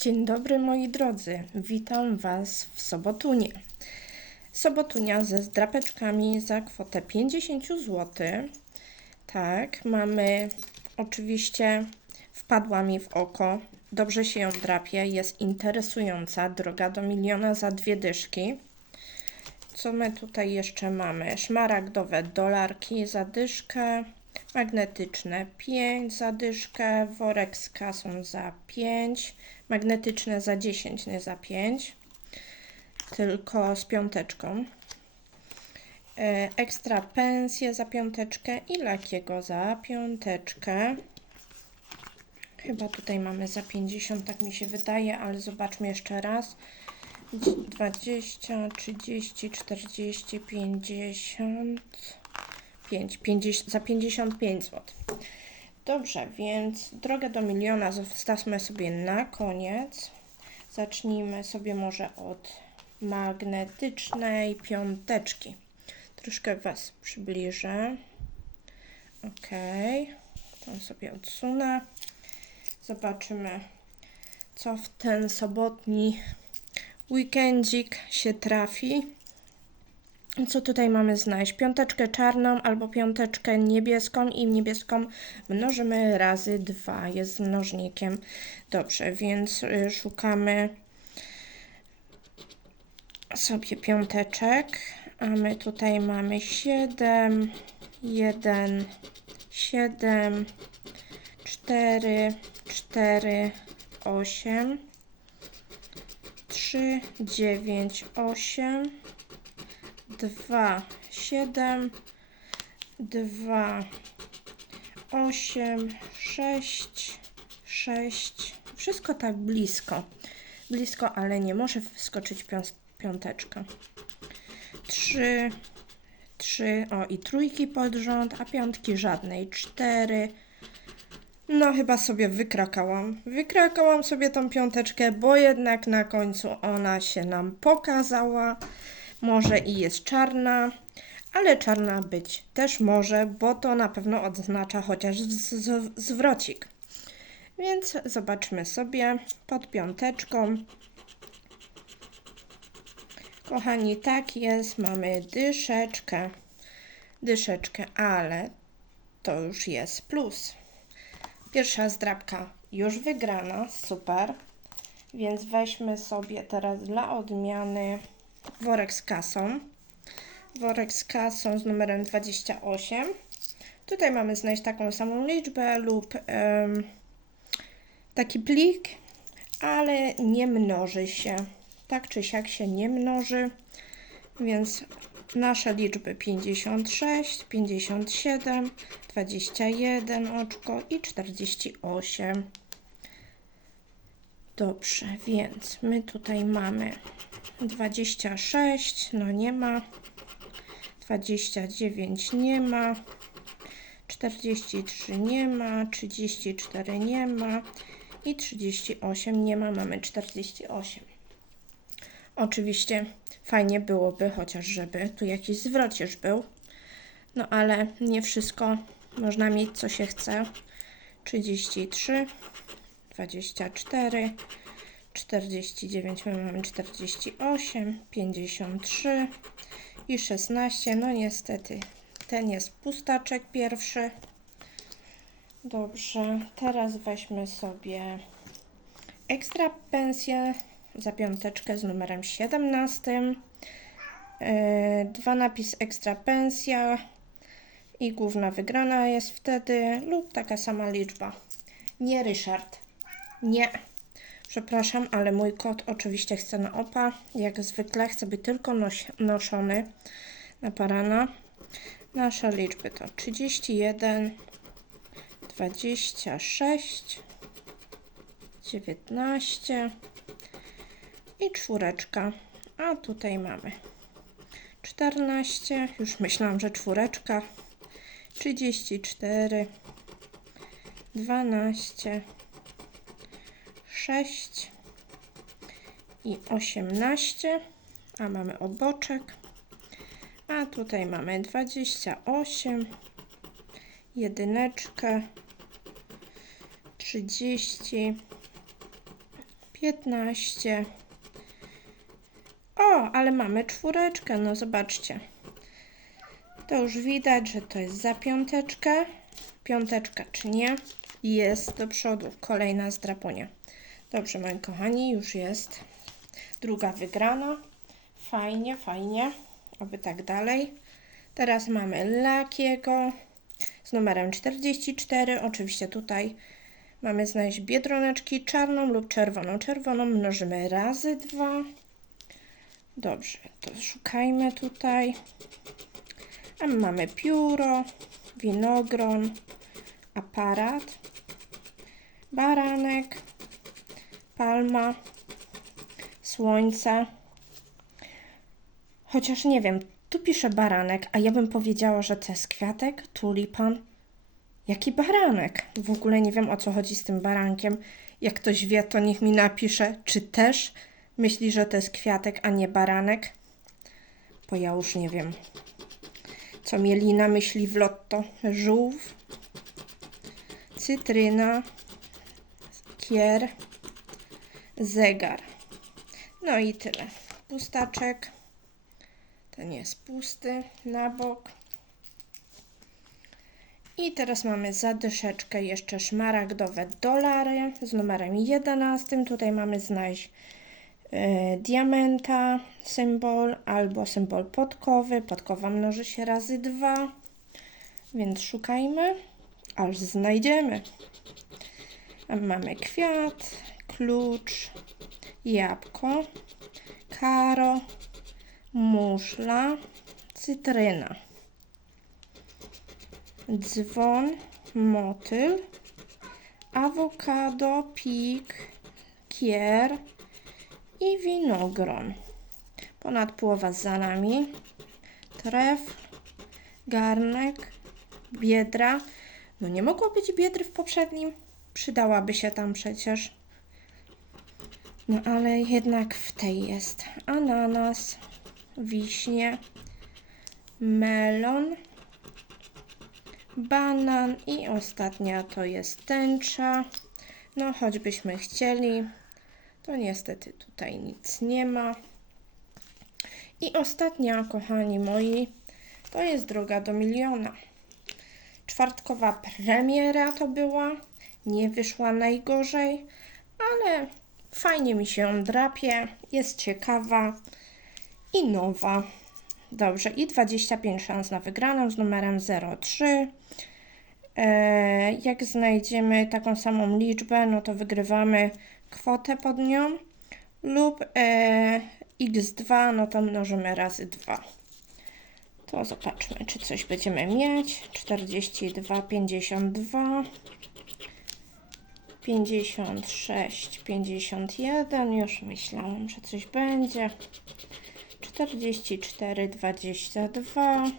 Dzień dobry moi drodzy, witam Was w Sobotunie. Sobotunia ze zdrapeczkami za kwotę 50 zł. Tak, mamy oczywiście, wpadła mi w oko, dobrze się ją drapie, jest interesująca, droga do miliona za dwie dyszki. Co my tutaj jeszcze mamy? Szmaragdowe dolarki za dyszkę, magnetyczne 5 za dyszkę, worek z kasą za 5, magnetyczne za 10, nie za 5, tylko z piąteczką. E, Ekstra pensję za piąteczkę i lakiego za piąteczkę. Chyba tutaj mamy za 50, tak mi się wydaje, ale zobaczmy jeszcze raz. 20, 30, 40, 50, 5, 50 za 55 zł. Dobrze, więc drogę do miliona zostawmy sobie na koniec. Zacznijmy sobie może od magnetycznej piąteczki. Troszkę Was przybliżę. Ok, tą sobie odsunę. Zobaczymy, co w ten sobotni weekendzik się trafi. Co tutaj mamy znaleźć? Piąteczkę czarną albo piąteczkę niebieską i niebieską mnożymy razy 2. Jest mnożnikiem. Dobrze, więc y, szukamy sobie piąteczek. A my tutaj mamy 7, 1, 7, 4, 4, 8, 3, 9, 8, 2, 7, 2, 8, 6, 6. Wszystko tak blisko. Blisko, ale nie może wskoczyć pią- piąteczka. 3, 3, o i trójki pod rząd, a piątki żadnej. 4. No chyba sobie wykrakałam. Wykrakałam sobie tą piąteczkę, bo jednak na końcu ona się nam pokazała. Może i jest czarna, ale czarna być też może, bo to na pewno oznacza chociaż zwrocik. Więc zobaczmy sobie pod piąteczką. Kochani, tak jest, mamy dyszeczkę. Dyszeczkę, ale to już jest plus. Pierwsza zdrabka już wygrana, super. Więc weźmy sobie teraz dla odmiany worek z kasą. Worek z kasą z numerem 28. Tutaj mamy znaleźć taką samą liczbę lub taki plik, ale nie mnoży się. Tak czy siak się nie mnoży, więc nasze liczby 56, 57, 21 oczko i 48. Dobrze, więc my tutaj mamy 26, no nie ma. 29 nie ma. 43 nie ma. 34 nie ma. I 38 nie ma. Mamy 48. Oczywiście fajnie byłoby, chociaż żeby tu jakiś zwrocierz był. No ale nie wszystko można mieć, co się chce. 33, 24, 49, my mamy 48, 53 i 16. No niestety, ten jest pustaczek pierwszy. Dobrze, teraz weźmy sobie ekstra pensję za piąteczkę z numerem 17. Yy, Dwa napis ekstra pensja i główna wygrana jest wtedy lub taka sama liczba. Nie Ryszard. Nie. Przepraszam, ale mój kot oczywiście chce na opa. Jak zwykle chce być tylko noś- noszony na parana. Nasze liczby to 31, 26, 19 i czwóreczka. A tutaj mamy 14. Już myślałam, że czwóreczka. 34, 12, 6 i 18, a mamy oboczek, a tutaj mamy 28, jedyneczkę, 30, 15. O, ale mamy czwóreczkę, no zobaczcie. To już widać, że to jest za piąteczkę. Piąteczka czy nie? Jest do przodu. Kolejna zdraponia. Dobrze, moi kochani, już jest druga wygrana. Fajnie, fajnie. Oby tak dalej. Teraz mamy Lakiego z numerem 44. Oczywiście tutaj mamy znaleźć biedroneczki czarną lub czerwoną. Czerwoną mnożymy razy dwa. Dobrze, to szukajmy tutaj. A my mamy pióro, winogron, aparat, baranek, palma, słońce. Chociaż nie wiem, tu pisze baranek, a ja bym powiedziała, że to jest kwiatek, tulipan. Jaki baranek? W ogóle nie wiem o co chodzi z tym barankiem. Jak ktoś wie, to niech mi napisze, czy też myśli, że to jest kwiatek, a nie baranek. Bo ja już nie wiem, co mieli na myśli w lotto. Żółw, cytryna, kier, zegar. No i tyle. Pustaczek. Ten jest pusty na bok. I teraz mamy zadyszeczkę jeszcze szmaragdowe dolary z numerem 11. Tutaj mamy znaleźć e, diamenta, symbol albo symbol podkowy. Podkowa mnoży się razy dwa, więc szukajmy, aż znajdziemy. Mamy kwiat, klucz, jabłko, karo, muszla, cytryna, dzwon, motyl, awokado, pik, kier i winogron. Ponad połowa za nami. Tref, garnek, biedra. No nie mogło być biedry w poprzednim. Przydałaby się tam przecież. No ale jednak w tej jest ananas, wiśnie, melon, banan i ostatnia to jest tęcza. No choćbyśmy chcieli, to niestety tutaj nic nie ma. I ostatnia, kochani moi, to jest droga do miliona. Czwartkowa premiera to była, nie wyszła najgorzej, ale fajnie mi się drapie, jest ciekawa i nowa. Dobrze, i 25 szans na wygraną z numerem 03. E, jak znajdziemy taką samą liczbę, no to wygrywamy kwotę pod nią lub e, x2, no to mnożymy razy 2. To zobaczmy, czy coś będziemy mieć. 42, 52, 56, 51. Już myślałam, że coś będzie. 44, 22,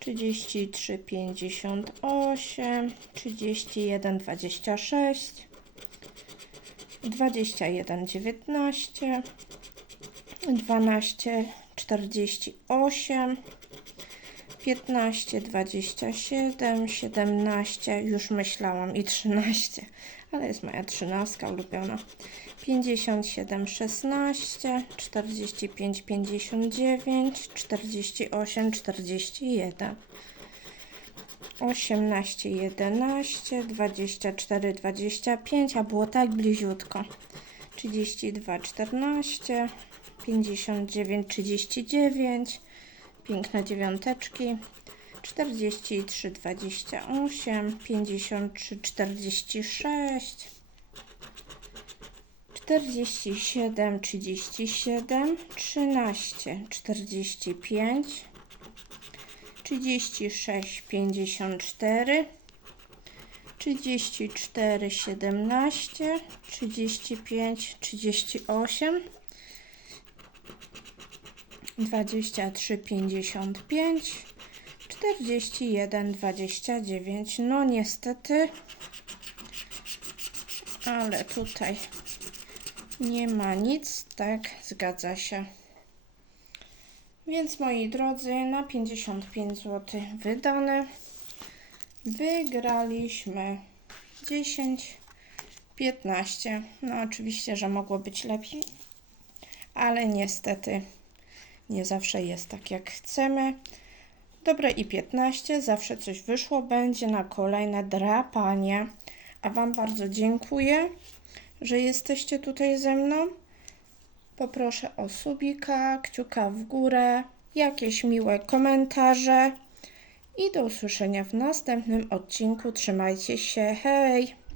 33, 58, 31, 26, 21, 19, 12, 48, 15, 27, 17, już myślałam i 13, ale jest moja trzynastka ulubiona. 57, 16, 45, 59, 48, 41. 18, 11, 24, 25, a było tak bliziutko. 32, 14, 59, 39, piękne dziewiąteczki. 43, 28, 53, 46, 47, 37, 13, 45, 36, 54, 34, 17, 35, 38, 23, 55, 41, 29. No niestety, ale tutaj nie ma nic, tak, zgadza się. Więc moi drodzy, na 55 zł wydane wygraliśmy 10 15. No oczywiście, że mogło być lepiej, ale niestety nie zawsze jest tak jak chcemy. Dobre i 15, zawsze coś wyszło będzie na kolejne drapanie. A Wam bardzo dziękuję, że jesteście tutaj ze mną. Poproszę o subika, kciuka w górę, jakieś miłe komentarze i do usłyszenia w następnym odcinku. Trzymajcie się, hej!